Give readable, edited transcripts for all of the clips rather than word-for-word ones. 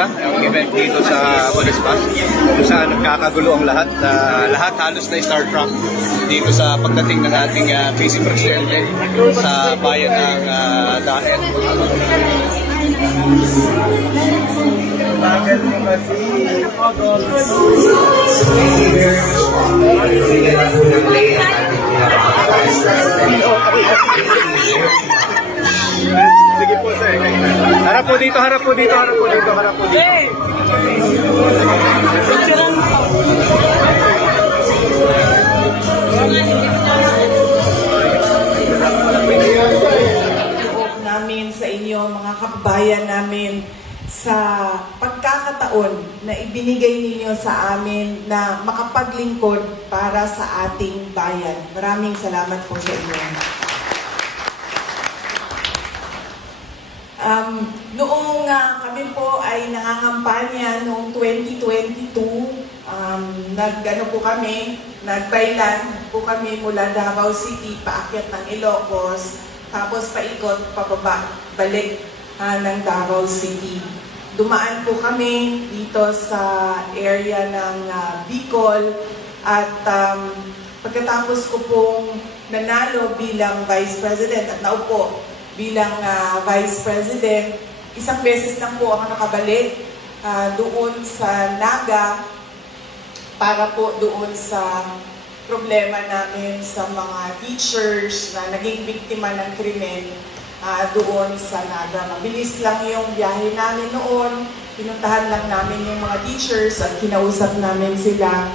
isa, ang event dito sa Bonaspas, kung saan nagkakagulo ang lahat. Lahat halos na Star Trek dito sa pagdating ng ating Vice Presidente sa bayan ng Daet. Sige po, sir. Harap po dito, harap po dito, harap po dito, harap po dito. Namin sa inyo, mga kababayan namin, sa pagkakataon na ibinigay ninyo sa amin na makapaglingkod para sa ating bayan. Maraming salamat po sa inyo. Noong kami po ay nangangampanya noong 2022, nagbaylan po kami mula Davao City, paakyat ng Ilocos, tapos paikot, pababa, balik ng Davao City. Dumaan po kami dito sa area ng Bicol at pagkatapos ko pong nanalo bilang Vice President at naupo bilang Vice President, isang beses lang po ako nakabalik doon sa Naga para po doon sa problema namin sa mga teachers na naging biktima ng krimen doon sa Naga. Mabilis lang yung biyahe namin noon. Pinuntahan lang namin yung mga teachers at kinausap namin sila.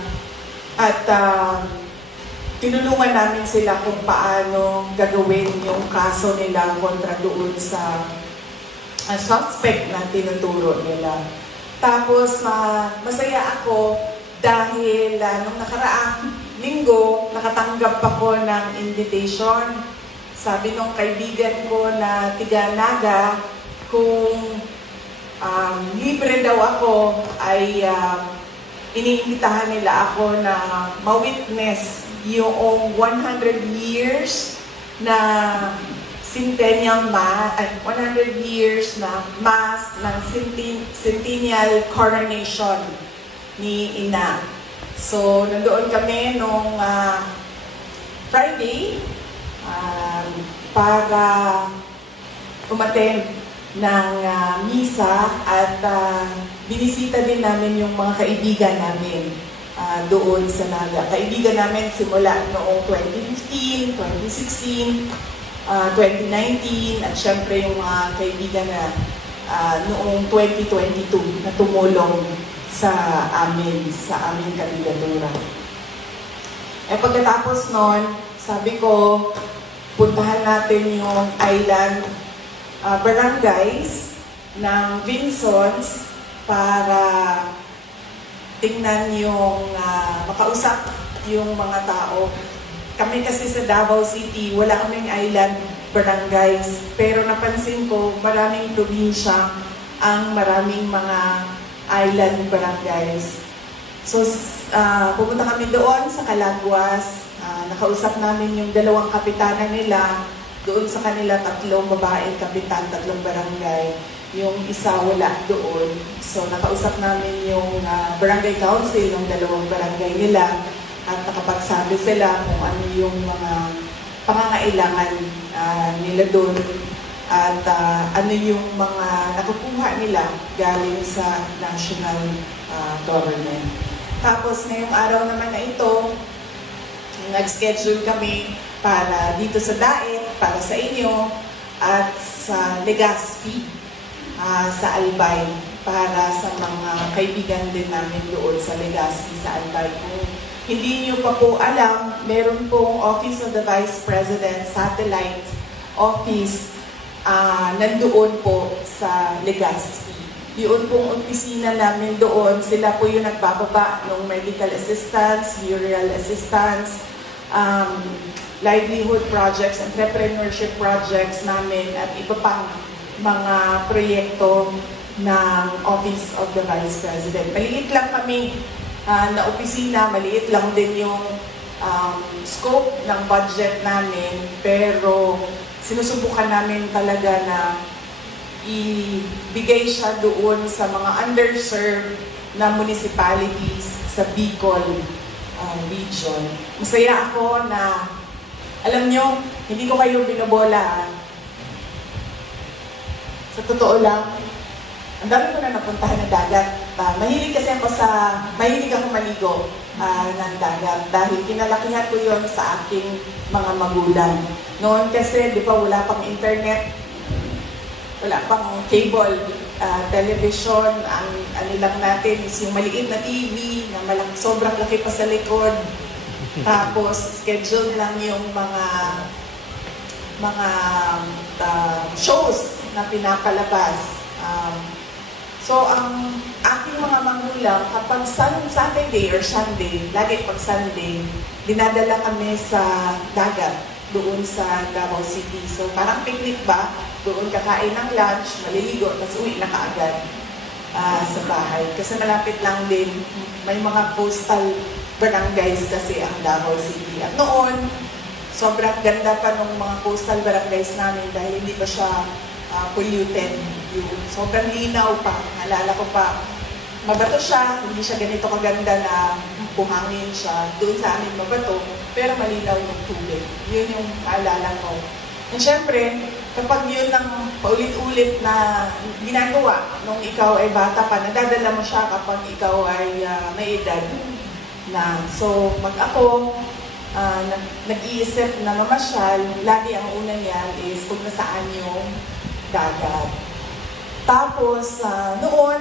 At tinulungan namin sila kung paano gagawin yung kaso nila kontra doon sa suspect na tinuturo nila. Tapos masaya ako dahil nung nakaraang linggo, nakatanggap ako ng invitation. Sabi nung kaibigan ko na tiga Naga, kung libre daw ako, ay iniimbitahan nila ako na ma-witness yung 100 years na centennial 100 years na mass ng centennial coronation ni Ina. So, nandoon kami nung Friday para umattend ng misa at binisita din namin yung mga kaibigan namin doon sa Naga. Kaibigan namin simula noong 2015, 2016, 2019 at syempre yung mga kaibigan na noong 2022 na tumulong sa aming kandidatura. Pagkatapos nun, sabi ko, puntahan natin yung island barangays ng Vinsons para tingnan yung makausap yung mga tao. Kami kasi sa Davao City, wala kaming island barangays. Pero napansin ko, maraming probinsya ang maraming mga island barangays. So, pupunta kami doon sa Calaguas. Nakausap namin yung dalawang kapitana nila. Doon sa kanila, 3 babaeng kapitan, 3 barangay. Yung isa wala doon. So, nakausap namin yung barangay council ng 2 barangay nila. At nakapagsabi sila kung ano yung mga pangangailangan nila doon. At ano yung mga nakukuha nila galing sa national government. Tapos, ngayong araw naman na ito, nag-schedule kami para dito sa Daet, para sa inyo, at sa Legazpi, sa Albay, para sa mga kaibigan din namin doon sa Legazpi, sa Albay. Kung hindi nyo pa po alam, meron pong Office of the Vice President Satellite Office nandoon po sa Legazpi. Yun pong opisina namin doon, sila po yung nagbababa ng medical assistance, burial assistance, livelihood projects, entrepreneurship projects namin at iba pang mga proyekto ng Office of the Vice President. Maliit lang kami na opisina, maliit lang din yung scope ng budget namin, pero sinusubukan namin talaga na ibigay siya doon sa mga underserved na municipalities sa Bicol region. Masaya ako na, alam nyo, hindi ko kayo binobola. Sa totoo lang, ang dami ko na napuntahan ng dagat. Mahilig ako maligo ng dagat dahil kinalakihan ko yon sa aking mga magulang. Noon kasi, di ba, wala pang internet, wala pang cable, television, ang lang natin is yung maliit na TV na sobrang laki pa sa likod. Tapos, schedule lang yung mga shows na pinapalabas. So, ang aking mga magulang, kapag Saturday or Sunday, lagi pag Sunday, dinadala kami sa dagat, doon sa Davao City. So, parang picnic ba? Doon kakain ng lunch, maliligo, tapos uwi na kaagad sa bahay. Kasi malapit lang din, may mga coastal barangays kasi ang Davao City. At noon, sobrang ganda pa ng mga coastal barangays namin dahil hindi pa siya polluted. Sobrang linaw pa. Naalala ko pa, mabato siya, hindi siya ganito kaganda na buhangin siya. Doon sa amin mabato, pero malinaw yung tubig. Yun yung naalala ko. And syempre, kapag yun ang paulit-ulit na ginagawa nung ikaw ay bata pa, nadadala mo siya kapag ikaw ay may edad na. So, ako, nag-iisip na mamasyal, lagi ang una niyan is kung nasaan yung dagat. Tapos, noon,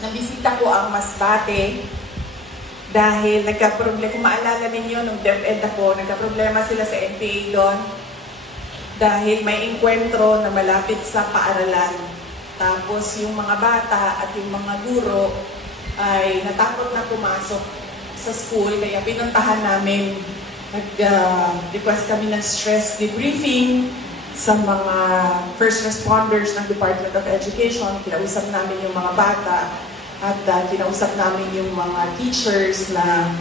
nabisita ko ang Masbate dahil nagka-problema, kung maalala ninyo, nung DepEd ako, nagka-problema sila sa NPA doon dahil may enkwentro na malapit sa paaralan. Tapos, yung mga bata at yung mga guro ay natakot na pumasok sa school, kaya pinuntahan namin, nag-request kami ng stress debriefing sa mga first responders ng Department of Education. Kinausap namin yung mga bata at kinausap namin yung mga teachers na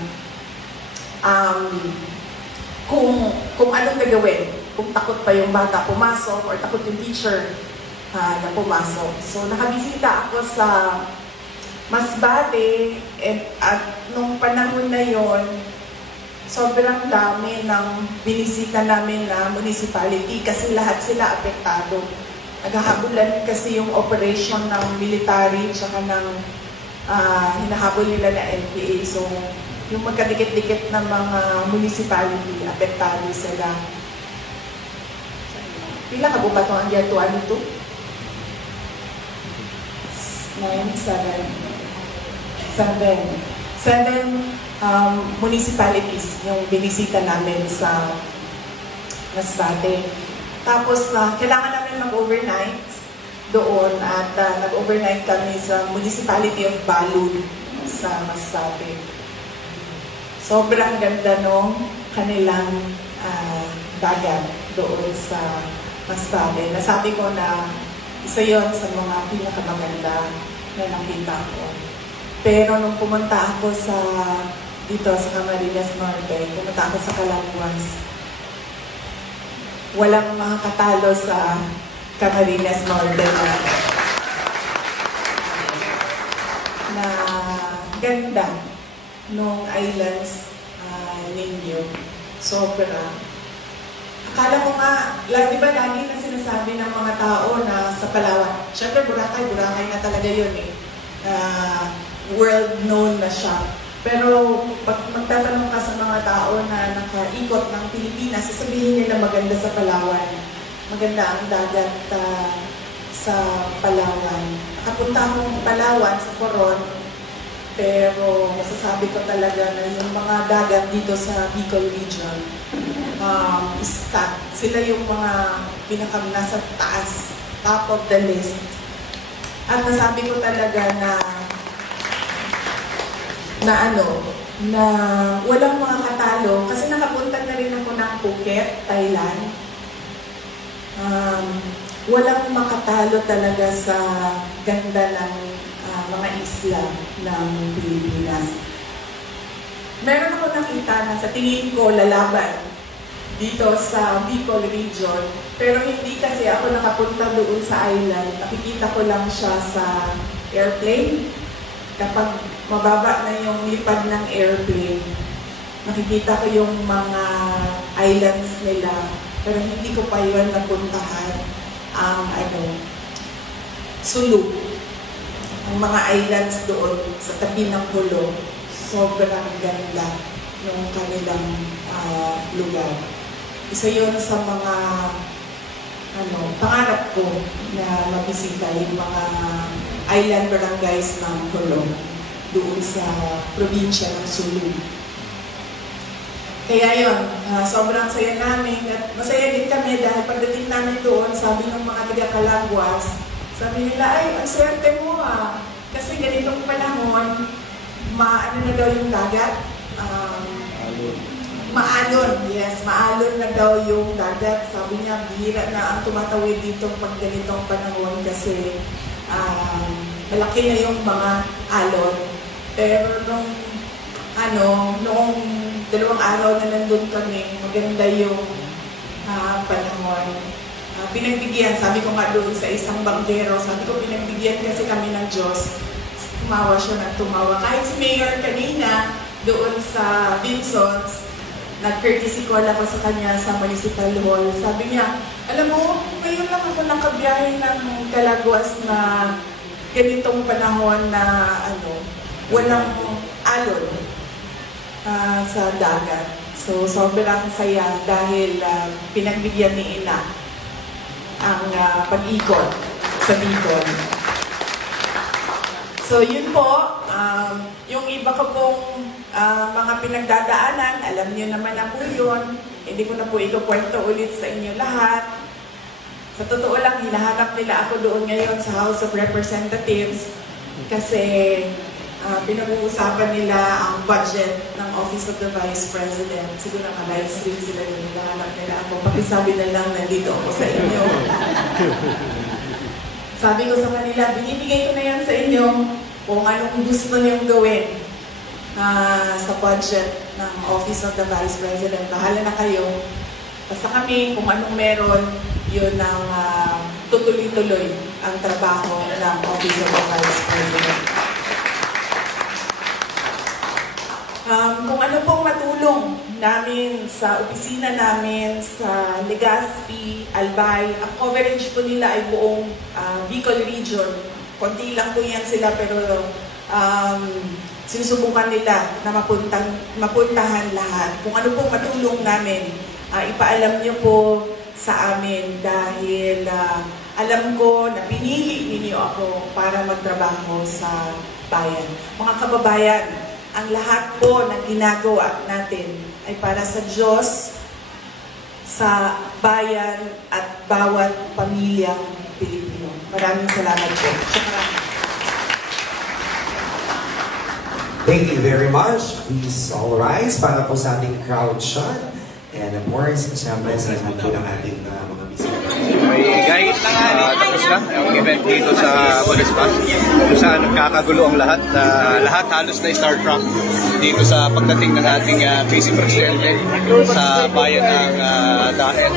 kung anong gagawin, kung takot pa yung bata pumasok or takot yung teacher na pumasok. So nakabisita ako sa Masbate at nung panahon na yon, sobrang dami ng binisita namin na municipality kasi lahat sila apektado. Naghahabulan kasi yung operation ng military tsaka ng hinahabol nila na NPA. So, yung magkadikit-dikit na mga municipality, apektado sila. Pila ka buka ito ang diyatuan ito? 7 municipalities yung binisita namin sa Masbate. Tapos, kailangan namin mag-overnight doon at nag-overnight kami sa Municipality of Balud sa Masbate. Sobrang ganda nung kanilang dagat doon sa Masbate. Nasabi ko na isa yon sa mga pinakamaganda na nakita ko. Pero nung pumunta ako dito sa Camarines Norte, pumunta ako sa Calanguas, walang makakatalo sa Camarines Norte na ganda nung islands ninyo. Sobra. Akala ko nga, di ba lagi na sinasabi ng mga tao na sa Palawan, syempre Boracay na talaga yun eh. World known na siya. Pero pag magtatanong ka sa mga tao na nakaikot ng Pilipinas, sasabihin nila maganda sa Palawan. Maganda ang dagat sa Palawan. Nakapunta akong Palawan sa Coron, pero masasabi ko talaga na yung mga dagat dito sa Bicol region, sila yung mga nasa taas, top of the list. At nasabi ko talaga na walang mga katalo kasi nakapunta na rin ako ng Phuket, Thailand. Walang makatalo talaga sa ganda ng mga isla ng Pilipinas. Meron ako nakita na sa tingin ko lalaban dito sa Bicol region. Pero hindi kasi ako nakapunta doon sa island. Nakikita ko lang siya sa airplane. Kapag mababa na yung lipad ng airplane, nakikita ko yung mga islands nila. Pero hindi ko pa yun napuntahan ang Sulu. Ang mga islands doon sa tabi ng Pulo, sobrang ganda yung kanilang lugar. Isa yun sa mga pangarap ko na mabisita yung mga island barangays ng Pulo doon sa probinsya ng Sulu. Kaya yun, sobrang saya namin at masaya din kami dahil pagdating namin doon, sabi ng mga taga-Calagwas, sabi nila, ay, ang swerte mo kasi ganitong panahon, maano na daw yung dagat? Maalon, yes, maalon na daw yung dagat. Sabi niya, bihira na ang tumatawid dito pag ganitong panahon kasi malaki na yung mga alon. Pero noong 2 araw na nandun kami, maganda yung panahon. Pinagbigyan, sabi ko nga doon sa isang banggero, sabi ko pinagbigyan kasi kami ng Diyos. Tumawa siya ng tumawa. Kahit si Mayor kanina, doon sa Vinsons, nag-courtesy call ako sa kanya sa Municipal Hall. Sabi niya, alam mo, ngayon lang ako nakabiyahe ng Calagwas na ganitong panahon na walang alon sa dagat. So, sobrang saya dahil pinagbigyan ni Ina ang pag-ikot sa Bicol. So, yun po, yung iba ko pong mga pinagdadaanan, alam niyo naman na po yun. Hindi ko na po ikukwento ulit sa inyo lahat. Sa totoo lang, hinahanap nila ako doon ngayon sa House of Representatives kasi pinag-uusapan nila ang budget ng Office of the Vice President. Siguro naka-live stream sila doon, hinahanap nila ako. Pakisabi na lang, nandito ako sa inyo. Sabi ko sa kanila, binibigay ko na yan sa inyo kung anong gusto niyong gawin sa budget ng Office of the Vice President. Bahala na kayo. Basta kami, kung anong meron, yun ang tutuloy-tuloy ang trabaho ng Office of the Vice President. Kung ano pong matulong namin sa opisina namin, sa Legazpi, Albay, ang coverage po nila ay buong Bicol region. Konti lang po yan sila pero sinusubukan nila na mapuntahan lahat. Kung ano pong matulong namin, ipaalam niyo po sa amin dahil alam ko na pinili ninyo ako para magtrabaho sa bayan. Mga kababayan, ang lahat po ng ginagawa natin ay para sa Diyos, sa bayan at bawat pamilyang Pilipino. Maraming salamat po. Thank you very much. Please all rise para po sa ating crowd shot. And of course, siyempre sa lahat po ng ating mga bisita. Guys, tapos na ang event dito sa Bonispas kung saan nagkakagulo ang lahat. Lahat halos na Star Trek dito sa pagdating ng ating Vice Presidente sa bayan ng Daet.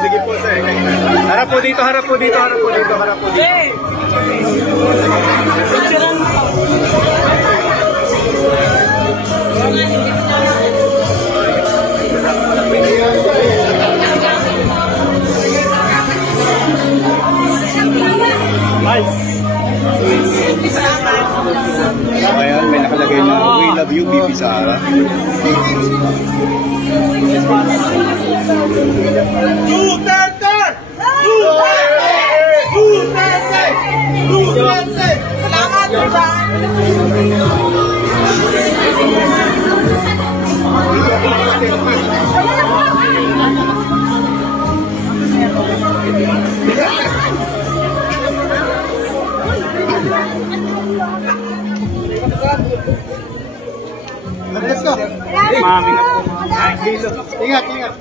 Sige po, sir. Harap po dito, harap po dito, harap po dito, harap po dito. Ayan, may nakalagay na We Love You, BP Sara. Duterte! Duterte! Duterte! Duterte! Salamat, Let's go. Ingat, ingat.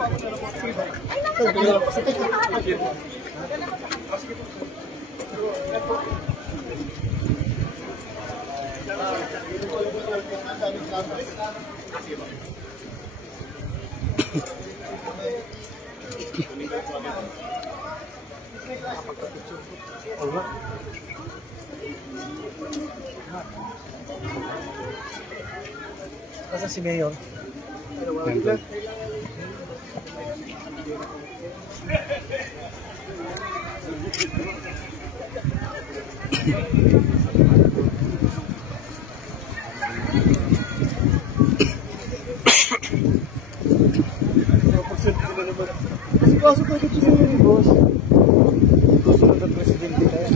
Asa si Mayor? Kasi kaso pwede ito sa mga boss. Susunod ang presidente tayo.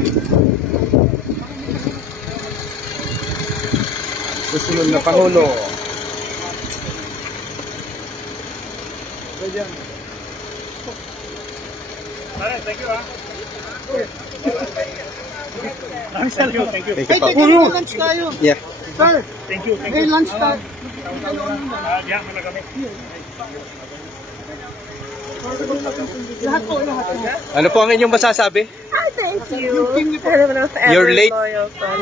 Susunod na Pangulo. Thank you, ha? Thank you. Hey, tayo lunch tayo. Yeah. Sir, Thank you. may lunch tayo. Diyan mo na kami. Lahat po, lahat. Ano po ang inyong masasabi? Thank you. I'm an forever You're late. loyal fan.